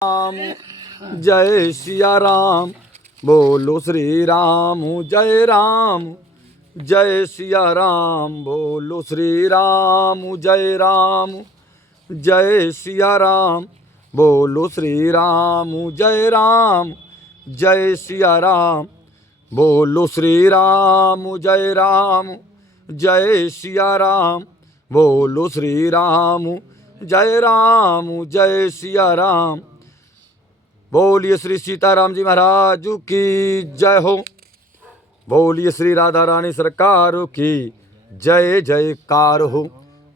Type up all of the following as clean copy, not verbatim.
राम जय सिया राम, बोलो श्री राम जय राम। जय सिया राम, बोलो श्री राम जय राम। जय सिया राम, बोलो श्री राम जय राम। जय सिया राम, बोलो श्री राम जय राम। जय सिया राम, बोलो श्री राम जय राम। जय सिया राम, बोलिए श्री सीताराम जी महाराज की जय हो। बोलिए श्री राधा रानी सरकार की जय जयकार हो।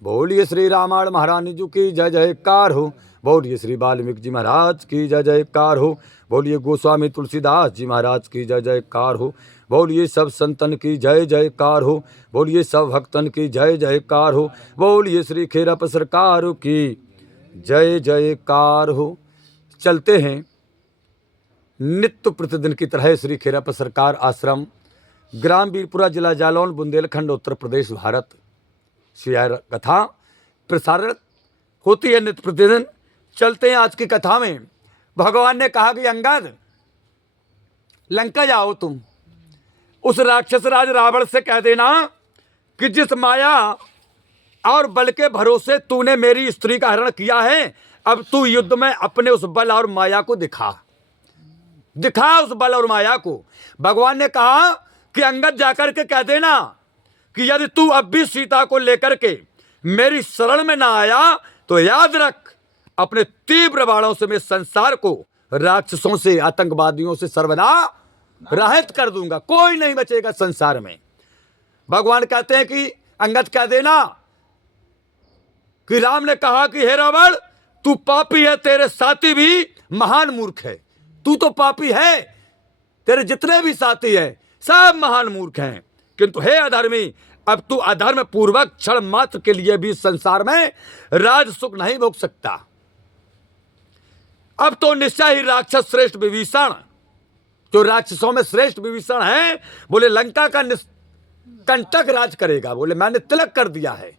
बोलिए श्री रामायण महारानी जी की जय जयकार हो। बोलिए श्री वाल्मीकि जी महाराज की जय जयकार हो। बोलिए गोस्वामी तुलसीदास जी महाराज की जय जयकार हो। बोलिए सब संतन की जय जयकार हो। बोलिए सब भक्तन की जय जयकार हो। बोलिए श्री खेरप सरकार की जय जयकार हो। चलते हैं नित्य प्रतिदिन की तरह श्री खेरप सरकार आश्रम, ग्राम वीरपुरा, जिला जालौन, बुंदेलखंड, उत्तर प्रदेश, भारत से यह कथा प्रसारित होती है नित्य प्रतिदिन। चलते हैं आज की कथा में। भगवान ने कहा कि अंगद, लंका जाओ, तुम उस राक्षस राज रावण से कह देना कि जिस माया और बल के भरोसे तूने मेरी स्त्री का हरण किया है, अब तू युद्ध में अपने उस बल और माया को दिखा उस बल और माया को। भगवान ने कहा कि अंगद जाकर के कह देना कि यदि तू अब भी सीता को लेकर के मेरी शरण में ना आया तो याद रख, अपने तीव्र बाणों से मैं संसार को राक्षसों से, आतंकवादियों से सर्वदा रहित कर दूंगा। कोई नहीं बचेगा संसार में। भगवान कहते हैं कि अंगद कह देना कि राम ने कहा कि हे रावण, तू पापी है, तेरे साथी भी महान मूर्ख है। तू तो पापी है, तेरे जितने भी साथी हैं सब महान मूर्ख हैं। किंतु हे अधर्मी, अब तू अधर्म पूर्वक क्षण मात्र के लिए भी संसार में राज सुख नहीं भोग सकता। अब तो निश्चय ही राक्षस श्रेष्ठ विभीषण, जो राक्षसों में श्रेष्ठ विभीषण है, बोले लंका का कंटक राज करेगा। बोले मैंने तिलक कर दिया है।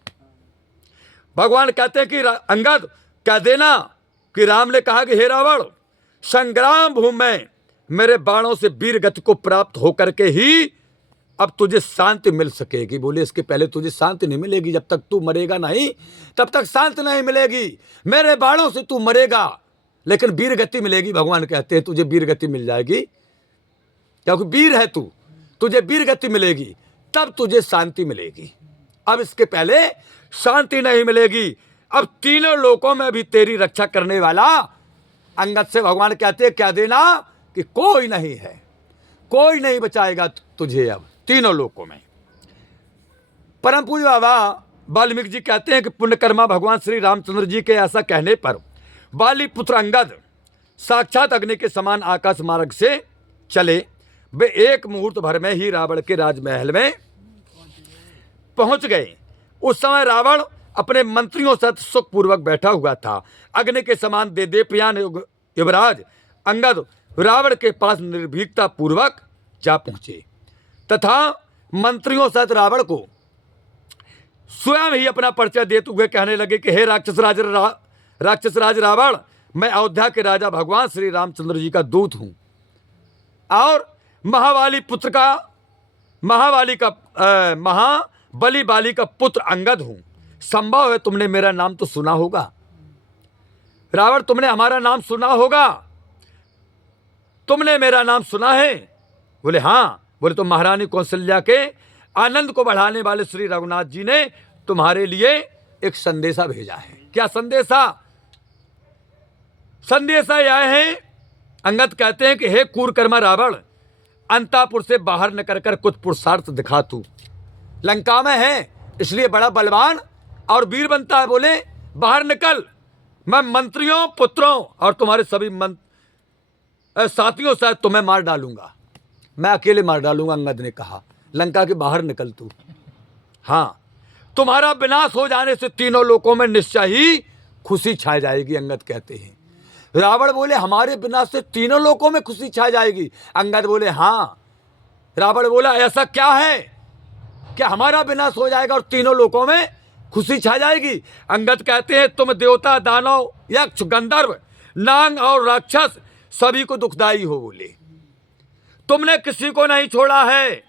भगवान कहते हैं कि अंगद कह देना कि राम ने कहा कि हे रावण, संग्राम भूमि में मेरे बाणों से वीर गति को प्राप्त होकर के ही अब तुझे शांति मिल सकेगी। बोले इसके पहले तुझे शांति नहीं मिलेगी। जब तक तू मरेगा नहीं तब तक शांति नहीं मिलेगी। मेरे बाणों से तू मरेगा लेकिन वीर गति मिलेगी। भगवान कहते हैं तुझे वीर गति मिल जाएगी, क्योंकि वीर है तू, तुझे वीर गति मिलेगी, तब तुझे शांति मिलेगी। अब इसके पहले शांति नहीं मिलेगी। अब तीनों लोकों में भी तेरी रक्षा करने वाला अंगद से भगवान कहते हैं कह देना कि कोई नहीं है, कोई नहीं बचाएगा तुझे अब तीनों लोकों में। परम पूज्य बाबा वाल्मीकि जी कहते हैं कि पुण्यकर्मा भगवान श्री रामचंद्र जी के ऐसा कहने पर बाली पुत्र अंगद साक्षात अग्नि के समान आकाश मार्ग से चले। वे एक मुहूर्त भर में ही रावण के राजमहल में पहुंच गए। उस समय रावण अपने मंत्रियों साथ सुखपूर्वक बैठा हुआ था। अग्नि के समान देदीप्यमान युवराज अंगद रावण के पास निर्भीकता पूर्वक जा पहुंचे तथा मंत्रियों साथ रावण को स्वयं ही अपना परिचय देते हुए कहने लगे कि हे राक्षस राज रावण, मैं अयोध्या के राजा भगवान श्री रामचंद्र जी का दूत हूं और महाबली बाली का पुत्र अंगद हूं। संभव है तुमने मेरा नाम तो सुना होगा। रावण, तुमने हमारा नाम सुना होगा, तुमने मेरा नाम सुना है? बोले हाँ। बोले तो महारानी कौशल्या के आनंद को बढ़ाने वाले श्री रघुनाथ जी ने तुम्हारे लिए एक संदेशा भेजा है। क्या संदेशा? संदेशा यह है, अंगद कहते हैं कि हे क्रूरकर्मा रावण, अंतापुर से बाहर निकल कर कुछ पुरुषार्थ दिखा। तू लंका में है इसलिए बड़ा बलवान और वीर बनता है। बोले बाहर निकल, मैं मंत्रियों, पुत्रों और तुम्हारे सभी साथियों से तुम्हें मार डालूंगा। मैं अकेले मार डालूंगा। अंगद ने कहा लंका के बाहर निकल तू। हाँ, तुम्हारा विनाश हो जाने से तीनों लोकों में निश्चय ही खुशी छा जाएगी। अंगद कहते हैं। रावण बोले हमारे विनाश से तीनों लोकों में खुशी छा जाएगी? अंगद बोले हाँ। रावण बोला ऐसा क्या है, क्या हमारा विनाश हो जाएगा और तीनों लोकों में खुशी छा जाएगी? अंगद कहते हैं तुम देवता, दानव, यक्ष, गंधर्व नाग और राक्षस सभी को दुखदाई हो बोले। तुमने किसी को नहीं छोड़ा है,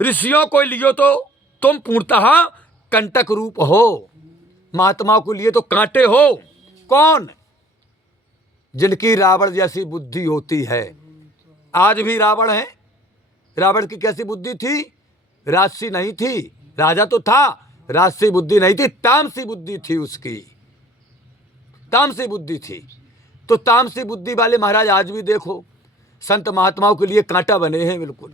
ऋषियों को लियो तो तुम पूर्णतः कंटक रूप हो, महात्माओं को लिए तो कांटे हो। कौन? जिनकी रावण जैसी बुद्धि होती है। आज भी रावण है। रावण की कैसी बुद्धि थी? राजसी नहीं थी, राजा तो था, राजसी बुद्धि नहीं थी, तामसी बुद्धि थी उसकी, तामसी बुद्धि थी। तो तामसी बुद्धि वाले महाराज आज भी देखो संत महात्माओं के लिए कांटा बने हैं बिल्कुल।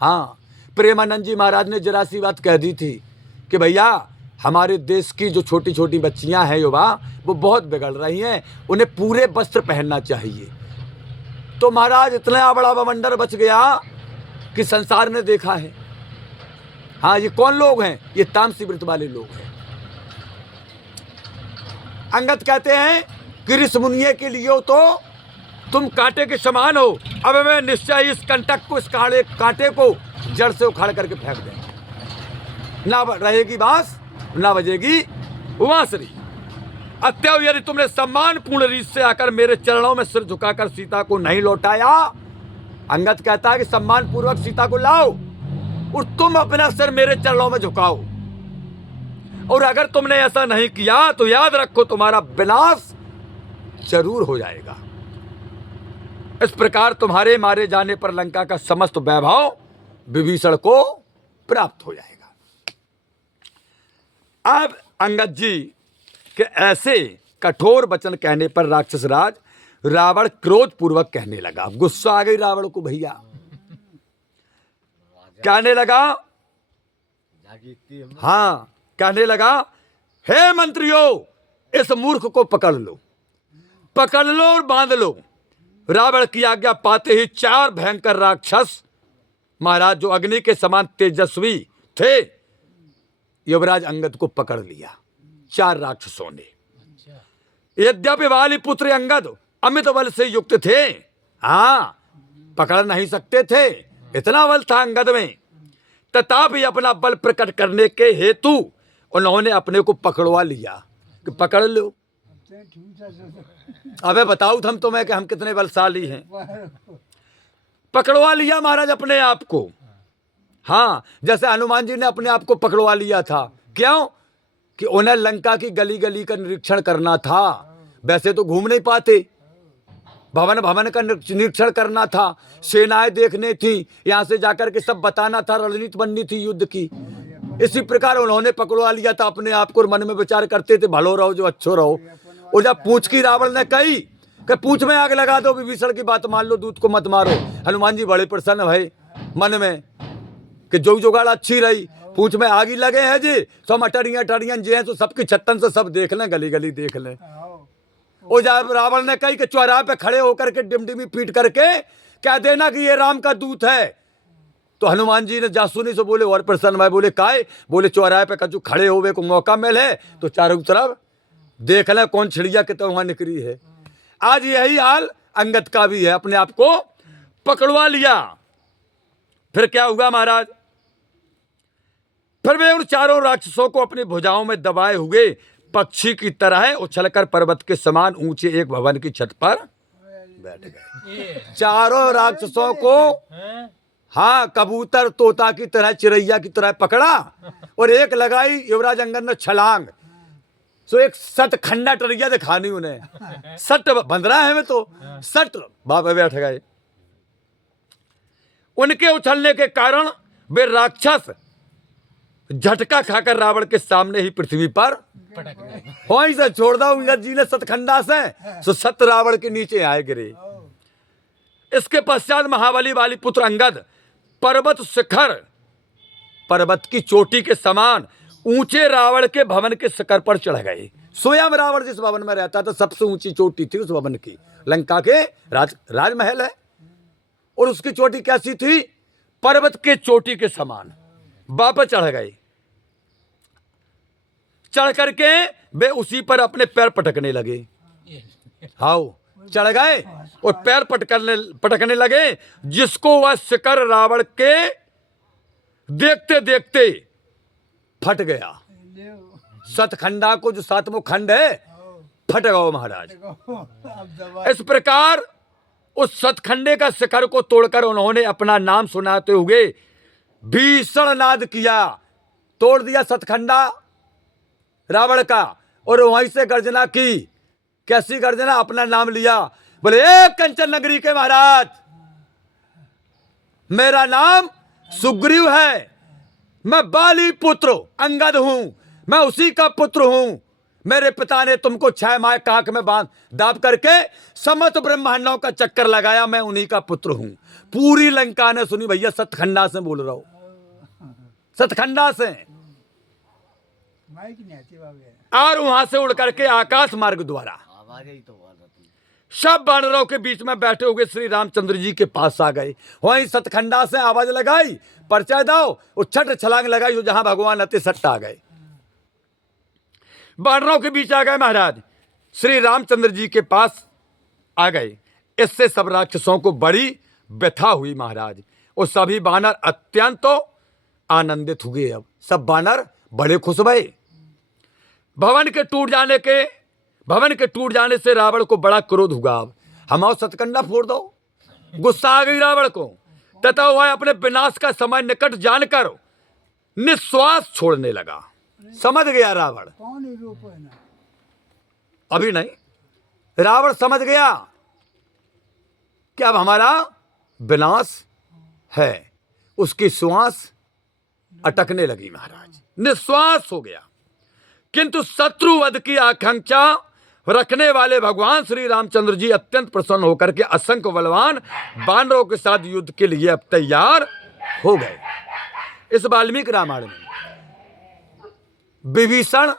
हाँ, प्रेमानंद जी महाराज ने जरा सी बात कह दी थी कि भैया हमारे देश की जो छोटी छोटी बच्चियां हैं युवा, वो बहुत बिगड़ रही हैं, उन्हें पूरे वस्त्र पहनना चाहिए। तो महाराज इतना बड़ा बवंडर बच गया कि संसार ने देखा है। हाँ, ये कौन लोग हैं? ये तामसी व्रत वाले लोग हैं। अंगद कहते हैं कि ऋषि मुनिये के लिए तो तुम कांटे के समान हो। अब मैं निश्चय इस कंटक को, इस कांटे को जड़ से उखाड़ करके फेंक देंगे। ना रहेगी बांस, ना बजेगी बांसुरी। अतएव यदि तुमने सम्मान पूर्ण रीत से आकर मेरे चरणों में सिर झुकाकर सीता को नहीं लौटाया, अंगद कहता है कि सम्मान पूर्वक सीता को लाओ और तुम अपना सिर मेरे चरणों में झुकाओ। और अगर तुमने ऐसा नहीं किया तो याद रखो तुम्हारा विनाश जरूर हो जाएगा। इस प्रकार तुम्हारे मारे जाने पर लंका का समस्त वैभव विभीषण को प्राप्त हो जाएगा। अब अंगद जी के ऐसे कठोर वचन कहने पर राक्षस राज रावण क्रोध पूर्वक कहने लगा। गुस्सा आ गई रावण को भैया। कहने लगा, हाँ, कहने लगा, हे मंत्रियों, इस मूर्ख को पकड़ लो, पकड़ लो और बांध लो। रावण की आज्ञा पाते ही 4 भयंकर राक्षस महाराज जो अग्नि के समान तेजस्वी थे, युवराज अंगद को पकड़ लिया। 4 राक्षसों ने। यद्यपि वाली पुत्र अंगद अमित बल से युक्त थे, हाँ, पकड़ नहीं सकते थे, इतना बल था अंगद में, तथापि अपना बल प्रकट करने के हेतु उन्होंने अपने को पकड़वा लिया कि पकड़ लो। अबे बताओ हम तुम्हें कि हम कितने बलशाली हैं। पकड़वा लिया महाराज अपने आप को। हाँ, जैसे हनुमान जी ने अपने आप को पकड़वा लिया था। क्यों? कि उन्हें लंका की गली गली का निरीक्षण करना था। वैसे तो घूम नहीं पाते, भवन भवन का निरीक्षण करना था, सेनाएं देखने थी, यहां से जाकर के सब बताना था, रणनीति बननी थी युद्ध की। इसी प्रकार उन्होंने पकड़वा लिया था अपने आप को और मन में विचार करते थे भलो रहो जो अच्छो रहो। और जब पूछ की रावण ने कही कि पूछ में आग लगा दो, विभीषण की बात मान लो, दूध को मत मारो, हनुमान जी बड़े प्रसन्न भय मन में कि जो जुगाड़ अच्छी रही, पूछ में आग ही लगे हैं जी, सब अटरियां टरियां जे हैं तो सबकी छत्तन से सब देख लें, गली गली देख लें। और जब रावण ने कही कि चौराहे पे खड़े होकर के डिमडिमी पीट करके कह देना कि ये राम का दूत है, तो हनुमान जी ने जासूनी से बोले और प्रसन्न भाई बोले काहे? बोले चौराहे पे कछु खड़े होवे को मौका मिले तो चारों तरफ देख ले कौन छिड़िया कितना वहां निकली है। आज यही हाल अंगद का भी है, अपने आप को पकड़वा लिया। फिर क्या हुआ महाराज? फिर वे उन 4 राक्षसों को अपनी भुजाओं में दबाए हुए पक्षी की तरह उछलकर पर्वत के समान ऊंचे एक भवन की छत पर बैठ गए। 4 राक्षसों को, हाँ, कबूतर तोता की तरह, चिड़ैया की तरह पकड़ा और एक लगाई युवराज अंगद ने छलांग। सो एक सट खंडा टरिया दिखानी उन्हें, सट बंदरा है में तो सट बाबा बैठ गए। उनके उछलने के कारण वे राक्षस झटका खाकर रावण के सामने ही पृथ्वी पर वहीं से छोड़ दो। अंगद जी ने सतखंडा से सो सत रावण के नीचे आए गिरे। इसके पश्चात महाबली वाली पुत्र अंगद पर्वत शिखर, पर्वत की चोटी के समान ऊंचे रावण के भवन के शिखर पर चढ़ गए। स्वयं रावण जिस भवन में रहता था सबसे ऊंची चोटी थी उस भवन की, लंका के राजमहल है, और उसकी चोटी कैसी थी? पर्वत के चोटी के समान। वापस चढ़ गए। चढ़ करके वे उसी पर अपने पैर पटकने लगे। हाउ चढ़ गए और पैर पटकने लगे, जिसको वह शिखर रावण के देखते देखते फट गया। सतखंडा को जो 7वां खंड है फट गए महाराज। अब दबा इस प्रकार उस सतखंडे का शिखर को तोड़कर उन्होंने अपना नाम सुनाते हुए भीषण नाद किया, तोड़ दिया सतखंडा रावण का, और वहीं से गर्जना की। कैसी गर्जना? अपना नाम लिया, बोले ए कंचन नगरी के महाराज, मेरा नाम सुग्रीव है, मैं बाली पुत्र अंगद हूं, मैं उसी का पुत्र हूं। मेरे पिता ने तुमको 6 माह कांक में बांध दाब करके समस्त ब्रह्मांडों का चक्कर लगाया, मैं उन्हीं का पुत्र हूं। पूरी लंका ने सुनी, भैया सतखंडा से बोल रहा हूं, सतखंडा से। माइक नहीं आती बाबे। और वहां से उड़ करके आकाश मार्ग द्वारा सब वानरों के बीच में बैठे हुए श्री रामचंद्र जी के पास आ गए। वहीं सतखंडा से आवाज लगाई, परिचय दो, उछट छलांग लगाई, जो जहां भगवान अति सट्ट आ गए, वानरों के बीच आ गए महाराज, श्री रामचंद्र जी के पास आ गए। इससे सब राक्षसों को बड़ी व्यथा हुई महाराज, और सभी बानर अत्यंत आनंदित हुए। अब सब बानर बड़े खुश भये। भवन के टूट जाने से रावण को बड़ा क्रोध हुआ। अब हमारा सतकंडा फोड़ दो, गुस्सा आ गई रावण को, तथा वह अपने विनाश का समय निकट जानकर निश्वास छोड़ने लगा। समझ गया रावण, कौन ही रूप है ना। अभी नहीं, रावण समझ गया कि अब हमारा विनाश है। उसकी श्वास अटकने लगी महाराज, निश्वास हो गया। किंतु शत्रुवध की आकांक्षा रखने वाले भगवान श्री रामचंद्र जी अत्यंत प्रसन्न होकर के असंख्य बलवान वानरों के साथ युद्ध के लिए अब तैयार हो गए। इस वाल्मीकि रामायण में विभीषण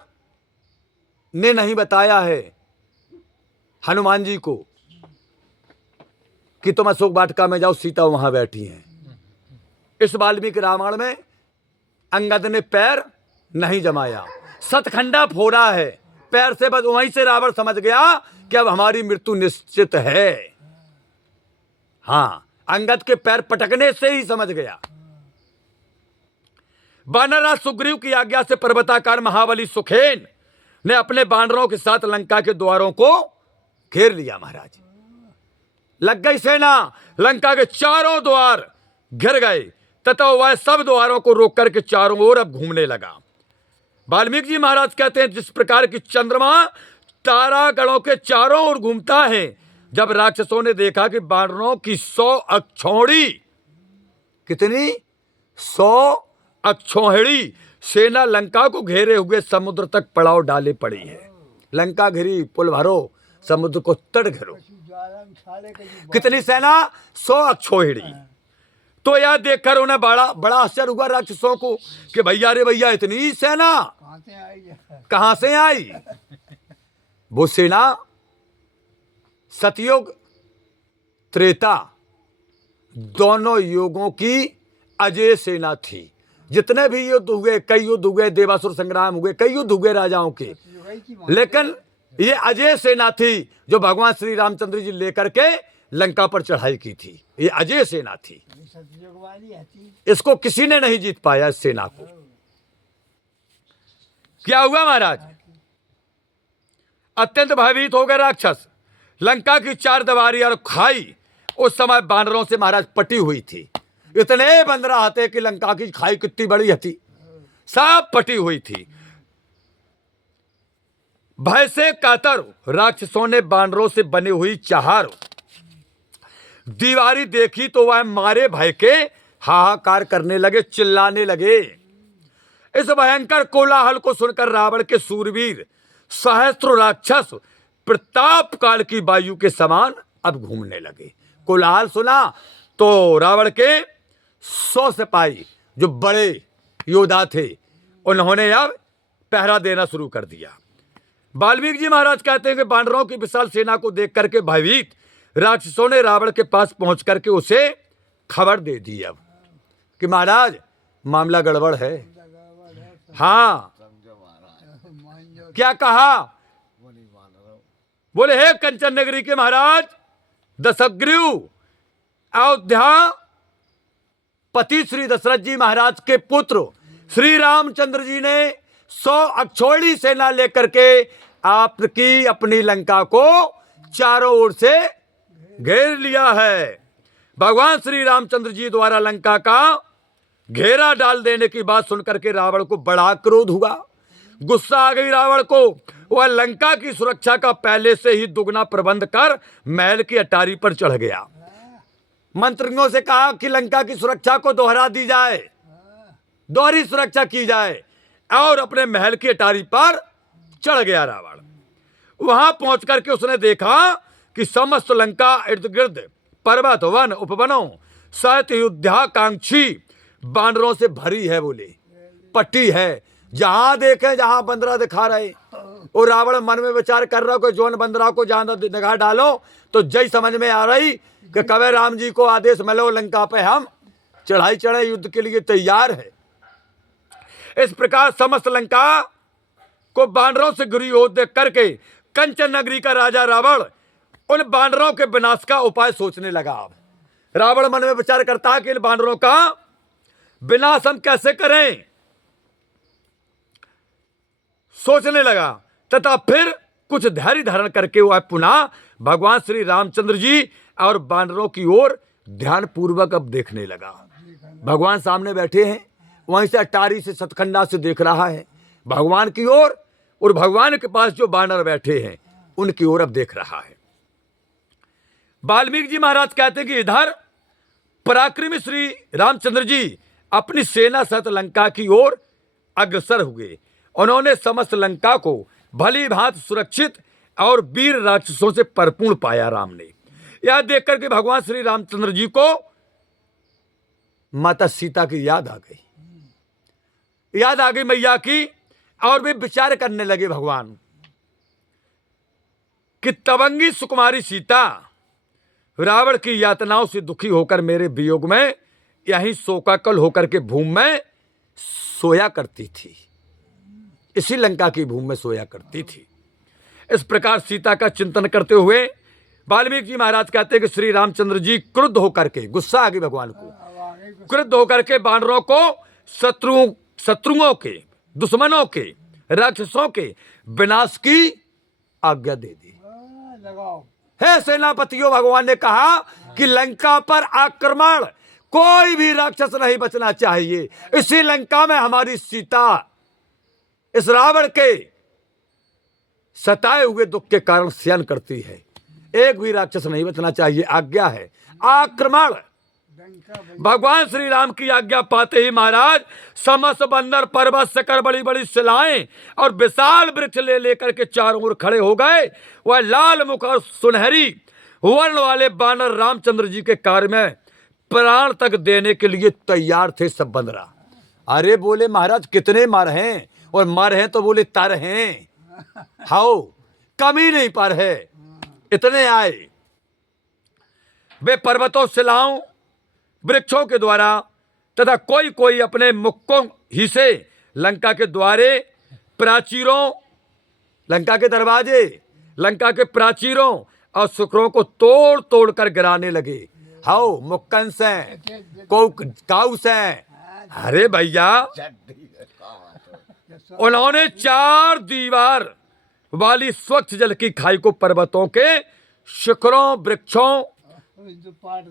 ने नहीं बताया है हनुमान जी को कि तुम अशोक वाटिका में जाओ, सीता वहां बैठी हैं। इस वाल्मीकि रामायण में अंगद ने पैर नहीं जमाया, सतखंडा फोड़ा है पैर से, बस वहीं से रावण समझ गया कि अब हमारी मृत्यु निश्चित है। हां, अंगद के पैर पटकने से ही समझ गया। वानरराज सुग्रीव की आज्ञा से पर्वताकार महाबली सुखेन ने अपने वानरों के साथ लंका के द्वारों को घेर लिया महाराज। लग गई सेना, लंका के चारों द्वार घिर गए, तथा वह सब द्वारों को रोक करके चारों ओर अब घूमने लगा। वाल्मीकि जी महाराज कहते हैं, जिस प्रकार की चंद्रमा तारागणों के चारों ओर घूमता है, जब राक्षसों ने देखा कि वानरों की 100 अक्षौहिणी, कितनी 100 अक्षौहिणी सेना लंका को घेरे हुए समुद्र तक पड़ाव डाले पड़ी है। लंका घिरी, पुल भरो, समुद्र को तट घेरो। कितनी सेना? 100 अक्षौहिणी। तो यह देखकर उन्हें बड़ा आश्चर्य हुआ राक्षसों को कि भैया रे भैया, इतनी सेना कहां से आई? वो सेना सतयुग त्रेता दोनों युगों की अजय सेना थी। जितने भी युद्ध हुए, कई युद्ध हुए, देवासुर संग्राम हुए, कई युद्ध हुए राजाओं के, लेकिन ये अजय सेना थी जो भगवान श्री रामचंद्र जी लेकर के लंका पर चढ़ाई की थी। ये अजय सेना थी, इसको किसी ने नहीं जीत पाया इस सेना को। क्या हुआ महाराज? अत्यंत भयभीत हो गए राक्षस। लंका की 4 दीवारी और खाई उस समय वानरों से महाराज पटी हुई थी। इतने बंदरा आते कि लंका की खाई कितनी बड़ी थी, सब पटी हुई थी। भय से कातर राक्षसों ने वानरों से बनी हुई 4 दीवारी देखी तो वह मारे भय के हाहाकार करने लगे, चिल्लाने लगे। इस भयंकर कोलाहल को सुनकर रावण के सूरवीर सहस्त्र राक्षस प्रताप काल की वायु के समान अब घूमने लगे। कोलाहल सुना तो रावण के 100 सिपाही जो बड़े योद्धा थे, उन्होंने अब पहरा देना शुरू कर दिया। वाल्मीकि जी महाराज कहते हैं कि वानरों की विशाल सेना को देख करके भयभीत राक्षसों ने रावण के पास पहुंच करके उसे खबर दे दी अब कि महाराज मामला गड़बड़ है। हाँ, क्या कहा? बोले हे कंचन नगरी के महाराज दशग्रीव, अयोध्या पति श्री दशरथ जी महाराज के पुत्र श्री रामचंद्र जी ने 100 अक्षौहिणी सेना लेकर के आपकी अपनी लंका को चारों ओर से घेर लिया है। भगवान श्री रामचंद्र जी द्वारा लंका का घेरा डाल देने की बात सुनकर के रावण को बड़ा क्रोध हुआ, गुस्सा आ गई रावण को। वह लंका की सुरक्षा का पहले से ही दुगना प्रबंध कर महल की अटारी पर चढ़ गया। मंत्रियों से कहा कि लंका की सुरक्षा को दोहरा दी जाए, दोहरी सुरक्षा की जाए, और अपने महल की अटारी पर चढ़ गया रावण। वहां पहुंच करके उसने देखा कि समस्त लंका इर्द गिर्द पर्वत वन उपवनों सहित युद्धाकांक्षी बानरों से भरी है, बोले पट्टी है। जहां देखे जहां बंदरा दिखा रहे, और रावण मन में विचार कर रहा हो कि जोन बंदरा को जहां निगाह डालो तो जय समझ में आ रही कि कवे राम जी को आदेश मिलो लंका पे हम चढ़ाई चढ़े युद्ध के लिए तैयार है। इस प्रकार समस्त लंका को बानरों से घिरी हो देख करके कंचन नगरी का राजा रावण उन बानरों के विनाश का उपाय सोचने लगा। अब रावण मन में विचार करता है कि इन बानरों का विनाश हम कैसे करें, सोचने लगा। तथा फिर कुछ धैर्य धारण करके वह पुनः भगवान श्री रामचंद्र जी और बानरों की ओर ध्यान पूर्वक अब देखने लगा। भगवान सामने बैठे हैं, वहीं से अटारी से सतखंडा से देख रहा है भगवान की ओर, और भगवान के पास जो बानर बैठे हैं उनकी ओर अब देख रहा है। वाल्मीकि जी महाराज कहते हैं कि इधर पराक्रमी श्री रामचंद्र जी अपनी सेना सहित लंका की ओर अग्रसर हुए। उन्होंने समस्त लंका को भली भांति सुरक्षित और वीर राक्षसों से परिपूर्ण पाया। राम ने यह देखकर के भगवान श्री रामचंद्र जी को माता सीता की याद आ गई मैया की, और वे विचार करने लगे भगवान कि तवंगी सुकुमारी सीता रावण की यातनाओं से दुखी होकर मेरे वियोग में यहीं शोकाकुल होकर के भूमि में सोया करती थी, इसी लंका की भूमि में सोया करती थी। इस प्रकार सीता का चिंतन करते हुए वाल्मीकि जी महाराज कहते हैं कि श्री रामचंद्र जी क्रुद्ध होकर के, गुस्सा आ गई भगवान को, क्रुद्ध होकर के बानरों को शत्रुओं के, दुश्मनों के, राक्षसों के विनाश की आज्ञा दे दी। हे सेनापतियों, भगवान ने कहा कि लंका पर आक्रमण, कोई भी राक्षस नहीं बचना चाहिए। इसी लंका में हमारी सीता इस रावण के सताए हुए दुख के कारण शयन करती है, एक भी राक्षस नहीं बचना चाहिए, आज्ञा है आक्रमण। भगवान श्री राम की आज्ञा पाते ही महाराज समस्त बंदर पर्वत शिखर बड़ी बड़ी शिलाएं और विशाल वृक्ष ले लेकर के चारों ओर खड़े हो गए। वह लाल मुख और सुनहरी वर्ण वाले बानर रामचंद्र जी के कार्य में प्राण तक देने के लिए तैयार थे सब बंदरा। अरे बोले महाराज कितने मर हैं, और मर हैं तो बोले तर हैं, हाओ कमी नहीं पर है, इतने आए। वे पर्वतों शिलाओं वृक्षों के द्वारा तथा कोई कोई अपने मुक्कों ही से लंका के द्वारे प्राचीरों, लंका के दरवाजे, लंका के प्राचीरों और शिखरों को तोड़ तोड़ कर गिराने लगे। हाओ मुक्कन से काऊ से, अरे भैया उन्होंने 4 दीवार वाली स्वच्छ जल की खाई को पर्वतों के शिखरों, वृक्षों,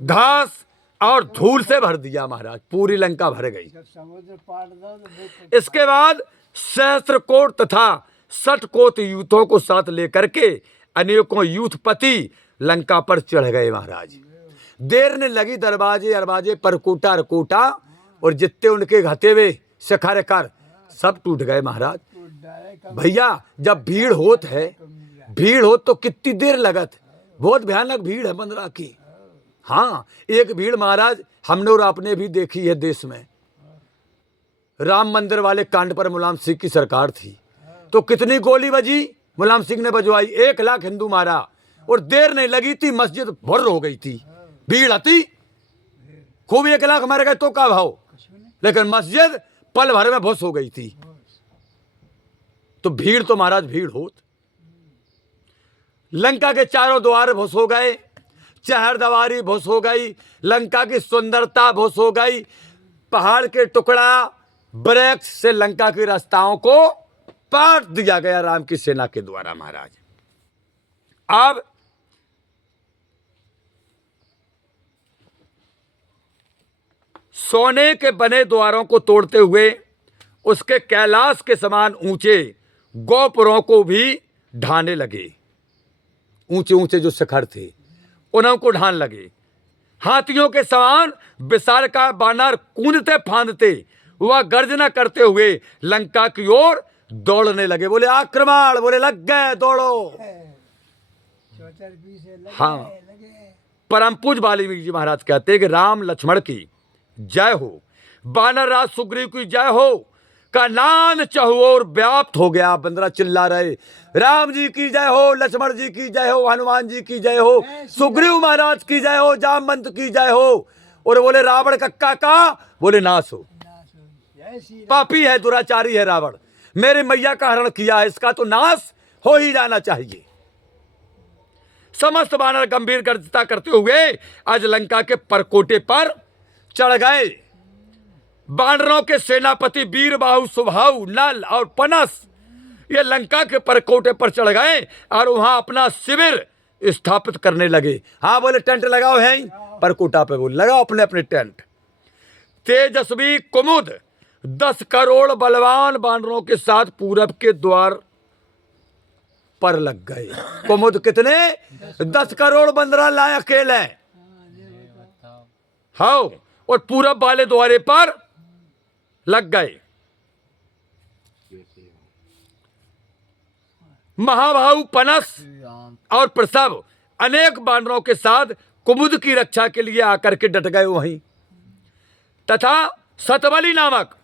घास और धूल से भर दिया। महाराज पूरी लंका भर गई। इसके बाद सहस्त्रकोट तथा 60 कोट यूथों को साथ लेकर के अनेकों यूथपति लंका पर चढ़ गए। महाराज देर ने लगी, दरवाजे अरवाजे पर कोटा रकोटा और जितने उनके घते हुए शिखर कर सब टूट गए। महाराज भैया जब भीड़ होत है, भीड़ हो तो कितनी देर लगत, बहुत भयानक भीड़ है बंदरा की। हाँ एक भीड़ महाराज हमने और आपने भी देखी है देश में। राम मंदिर वाले कांड पर मुलायम सिंह की सरकार थी तो कितनी गोली बजी, मुलायम सिंह ने बजवाई, 1 लाख हिंदू मारा और देर नहीं लगी थी, मस्जिद भर हो गई थी, भीड़ आती खूब 1 लाख मर गए तो क्या भाव, लेकिन मस्जिद पल भर में भुस हो गई थी। तो भीड़ तो महाराज भीड़ होत। लंका के चारों द्वार भुस हो गए, चहरदवारी भुस हो गई, लंका की सुंदरता भुस हो गई, पहाड़ के टुकड़ा वृक्ष से लंका की रास्ताओं को पाट दिया गया राम की सेना के द्वारा महाराज। अब सोने के बने द्वारों को तोड़ते हुए उसके कैलाश के समान ऊंचे गोपुरों को भी ढाने लगे। ऊंचे ऊंचे जो शिखर थे उन्हों को ढान लगे। हाथियों के समान विशाल का बानर कूदते फांदते वह गर्जना करते हुए लंका की ओर दौड़ने लगे। बोले आक्रमण, बोले लग गए, दौड़ो। चौतर पीछे लगे, हाँ। लगे। परम पूज वाल्मीकि जी महाराज कहते हैं कि राम लक्ष्मण की जय हो, बानर राज सुग्रीव की जय हो का नाद चहुओर व्याप्त हो गया। बंदरा चिल्ला रहे, राम जी की जय हो, लक्ष्मण जी की जय हो, हनुमान जी की जय हो, सुग्रीव महाराज की जय हो, जामवंत की जय हो। और बोले रावण कक्का का, बोले नाश हो। जय श्री राम। पापी है, दुराचारी है रावण, मेरे मैया का हरण किया है, इसका तो नाश हो ही जाना चाहिए। समस्त वानर गंभीर गर्जता करते हुए आज लंका के परकोटे पर चढ़ गए। वानरों के सेनापति वीरबाहु, सुबाहु, नल और पनस ये लंका के परकोटे पर चढ़ गए और वहां अपना शिविर स्थापित करने लगे। हाँ बोले टेंट लगाओ है परकोटा पे, बोले लगाओ अपने अपने टेंट। तेजस्वी कुमुद 10 करोड़ बलवान वानरों के साथ पूरब के द्वार पर लग गए। कुमुद कितने? 10 करोड़ बंदरा लाए अकेले। हाँ, और पूरब वाले द्वारे पर लग गए। महाबाहु पनस और प्रसव अनेक वानरों के साथ कुमुद की रक्षा के लिए आकर के डट गए वहीं। तथा सतबली नामक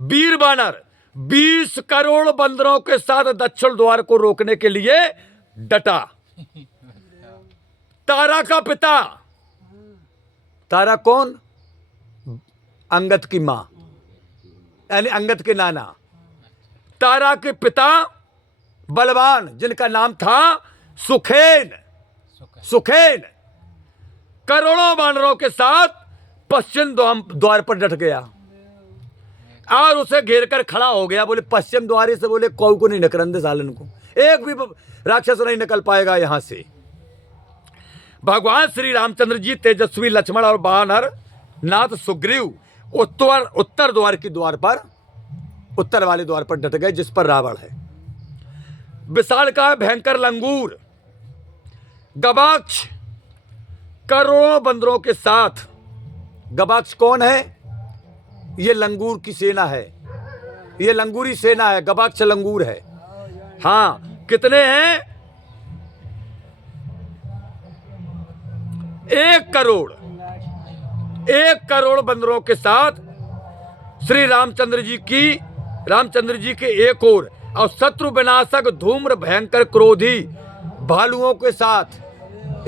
वीर वानर 20 करोड़ बंदरों के साथ दक्षिण द्वार को रोकने के लिए डटा। तारा का पिता, तारा कौन? अंगद की मां, यानी अंगद के नाना। तारा के पिता बलवान जिनका नाम था सुखेन, सुखेन करोड़ों वानरों के साथ पश्चिम द्वार पर डट गया और उसे घेर कर खड़ा हो गया। बोले पश्चिम द्वारे से बोले कौ को नहीं निकरंदे सालन को, एक भी राक्षस नहीं निकल पाएगा यहां से। भगवान श्री रामचंद्र जी तेजस्वी लक्ष्मण और वानर नाथ सुग्रीव उत्तर द्वार की द्वार पर, उत्तर वाले द्वार पर डट गए जिस पर रावण है। विशाल का भयंकर लंगूर गवाक्ष करोड़ों बंदरों के साथ, गवाक्ष कौन है? ये लंगूर की सेना है, ये लंगूरी सेना है, गवाक्ष लंगूर है। हाँ, कितने हैं? 1 करोड़ बंदरों के साथ श्री रामचंद्र जी के एक और शत्रु विनाशक धूम्र भयंकर क्रोधी भालुओं के साथ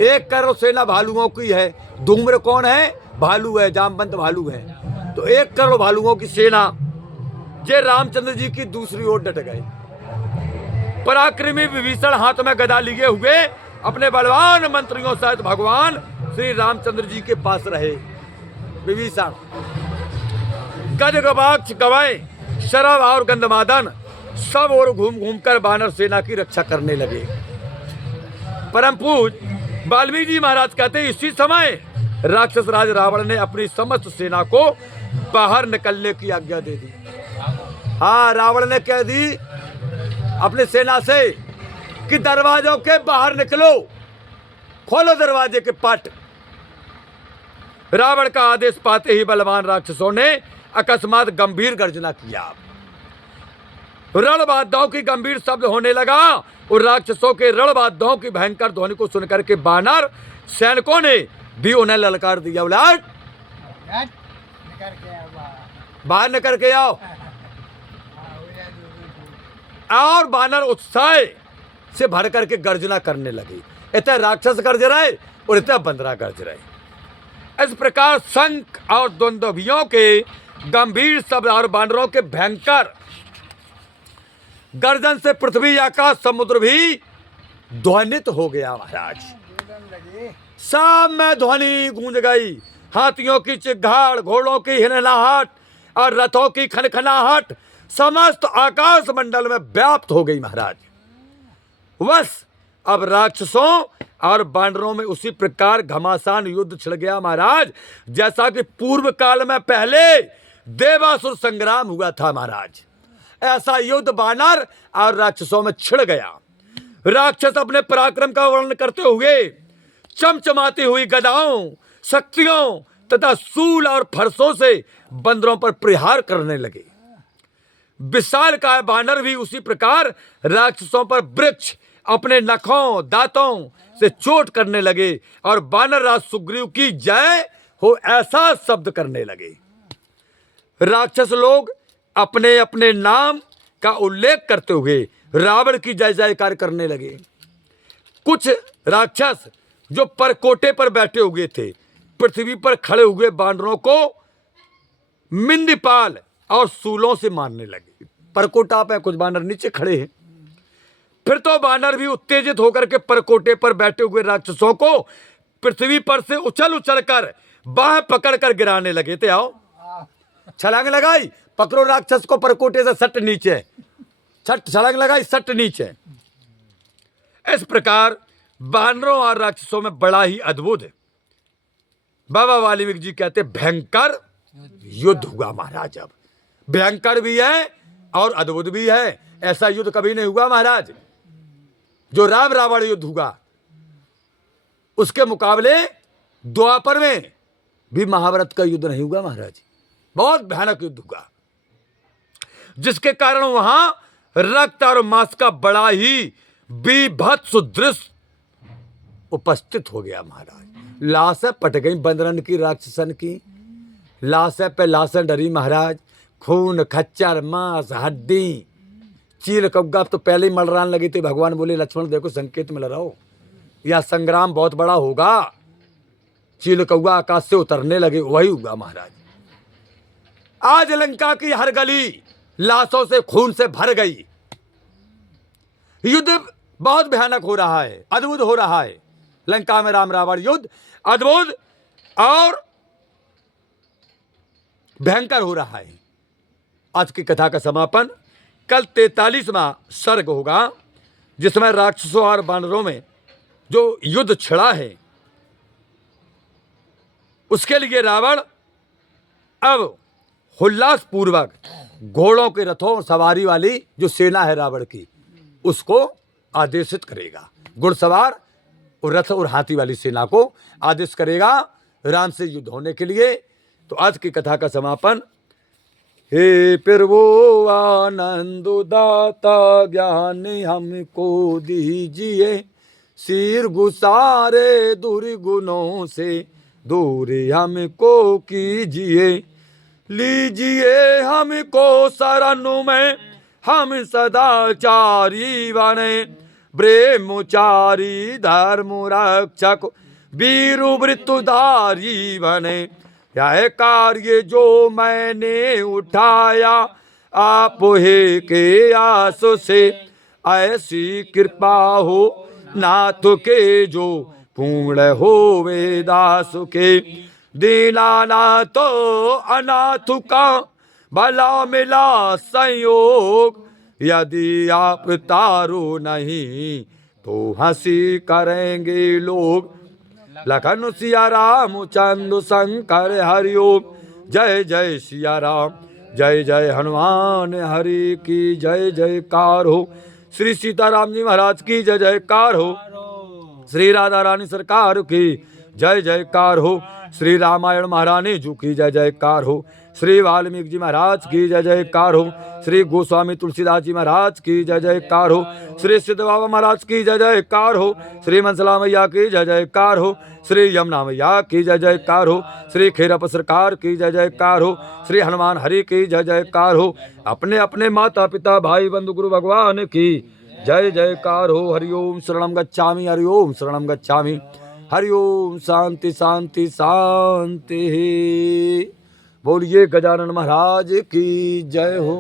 1 करोड़ सेना भालुओं की है। धूम्र कौन है? भालू है, जामवंत भालू है। तो 1 करोड़ भालुओं की सेना जे रामचंद्र जी की दूसरी ओर डट गए। पराक्रमी विभीषण हाथ में गदा लिए हुए अपने बलवान मंत्रियों सहित भगवान श्री रामचंद्र जी के पास रहे। विभीषण गज गवाक्ष गवाए शरभ और गंधमादन सब और घूम घूम कर वानर सेना की रक्षा करने लगे। परम पूज वाल्मीकि जी महाराज कहते हैं इसी समय राक्षस राज रावण ने अपनी समस्त सेना को बाहर निकलने की आज्ञा दे दी। हाँ, रावण ने कह दी अपनी सेना से कि दरवाजों के बाहर निकलो, खोलो दरवाजे के पट। रावण का आदेश पाते ही बलवान राक्षसों ने अकस्मात गंभीर गर्जना किया। रणबाधाओं की गंभीर शब्द होने लगा और राक्षसों के रणबाधाओं की भयंकर ध्वनि को सुनकर के वानर सैनिकों ने भी उन्हें ललकार दिया। उलट बाहर निकल के आओ। और वानर उत्साह से भर करके गर्जना करने लगे। इतने राक्षस गर्ज रहे और इतने बंदरा गर्ज रहे। इस प्रकार शंख और द्वंद्वियों के गंभीर शब्द और वानरों के भयंकर गर्जन से पृथ्वी आकाश समुद्र भी ध्वनित हो गया। महाराज सब में ध्वनि गूंज गई। हाथियों की चिघाड़, घोड़ों की हिनहनाहट और रथों की खनखनाहट समस्त आकाश मंडल में व्याप्त हो गई महाराज। बस अब राक्षसों और बानरों में उसी प्रकार घमासान युद्ध छिड़ गया महाराज, जैसा कि पूर्व काल में पहले देवासुर संग्राम हुआ था महाराज। ऐसा युद्ध बानर और राक्षसों में छिड़ गया। राक्षस अपने पराक्रम का वर्णन करते हुए चमचमाती हुई गदाओं, शक्तियों तथा सूल और फरसों से बंदरों पर प्रहार करने लगे। विशालकाय बानर भी उसी प्रकार राक्षसों पर वृक्ष अपने नखों दांतों से चोट करने लगे और बानर राज सुग्रीव की जय हो ऐसा शब्द करने लगे। राक्षस लोग अपने अपने नाम का उल्लेख करते हुए रावण की जय जयकार करने लगे। कुछ राक्षस जो परकोटे पर बैठे हुए थे, पृथ्वी पर खड़े हुए बानरों को मिंदीपाल और सूलों से मारने लगे। परकोटा पे कुछ बानर नीचे खड़े हैं। फिर तो बानर भी उत्तेजित होकर के परकोटे पर बैठे हुए राक्षसों को पृथ्वी पर से उछल उछल कर बाह पकड़ कर गिराने लगे थे। आओ छलांग लगाई, पकड़ो राक्षस को परकोटे से सट नीचे, छट छलांग लगाई, सट नीचे। इस प्रकार बानरों और राक्षसों में बड़ा ही अद्भुत है। बाबा वाल्मीकि जी कहते भयंकर युद्ध हुआ महाराज। अब भयंकर भी है और अद्भुत भी है। ऐसा युद्ध कभी नहीं हुआ महाराज। जो राम रावण युद्ध हुआ उसके मुकाबले द्वापर में भी महाभारत का युद्ध नहीं हुआ महाराज। बहुत भयानक युद्ध हुआ, जिसके कारण वहां रक्त और मांस का बड़ा ही बीभत्स दृश्य उपस्थित हो गया महाराज। लाशें पट गई बंदरन की, राक्षसन की लाशें पे लाशें डरी महाराज। खून खच्चर मांस हड्डी चील कौगा तो पहले ही मलरान लगी थी। भगवान बोले लक्ष्मण देखो संकेत मिल रहा हो, यह संग्राम बहुत बड़ा होगा। चील कौगा आकाश से उतरने लगे, वही हुआ महाराज। आज लंका की हर गली लाशों से खून से भर गई। युद्ध बहुत भयानक हो रहा है, अद्भुत हो रहा है। लंका में राम रावण युद्ध अद्भुत और भयंकर हो रहा है। आज की कथा का समापन कल 43वां सर्ग होगा, जिसमें राक्षसों और बानरों में जो युद्ध छिड़ा है उसके लिए रावण अब उल्लास पूर्वक घोड़ों के रथों सवारी वाली जो सेना है रावण की उसको आदेशित करेगा। घुड़सवार और रथ और हाथी वाली सेना को आदेश करेगा राम से युद्ध होने के लिए। तो आज की कथा का समापन, हे प्रभु आनंद दाता ज्ञान हमको दीजिए, सिर गुसारे दुर्गुणों से दूर हमको कीजिए, लीजिए हमको शरण में हम सदाचारी बने, ब्रह्मचारी धर्म रक्षक वीरु वृत्तधारी बने। यह कार्य जो मैंने उठाया आप हे के आस से, ऐसी कृपा हो नाथ के जो पूर्ण होवे दास के। दीनानाथ अनाथ का भला मिला संयोग, यदि आप तारो नहीं तो हंसी करेंगे लोग। लखन सिया राम चंद्र शंकर हरिओम। जय जय सिया राम, जय जय हनुमान हरि की जय जयकार हो। श्री सीताराम जी महाराज की जय जयकार हो। श्री राधा रानी सरकार की जय जयकार हो। श्री रामायण महारानी जी की जय जयकार हो। श्री वाल्मीकि जी महाराज की जय जयकार हो। श्री गोस्वामी तुलसीदास जी महाराज की जय जयकार हो। श्री सिद्ध बाबा महाराज की जय जयकार हो। श्री मनसला मैया की जय जयकार हो। श्री यमुना मैया की जय जयकार हो। श्री खेरप सरकार की जय जयकार हो। श्री हनुमान हरि की जय जयकार हो। अपने अपने माता पिता भाई बंधु गुरु भगवान की जय जयकार हो। हरिओम शरणम गच्छामि, हरिओम शरणम गच्छामि, हरिओम शांति शांति शांति। बोलिए गजानन महाराज की जय हो।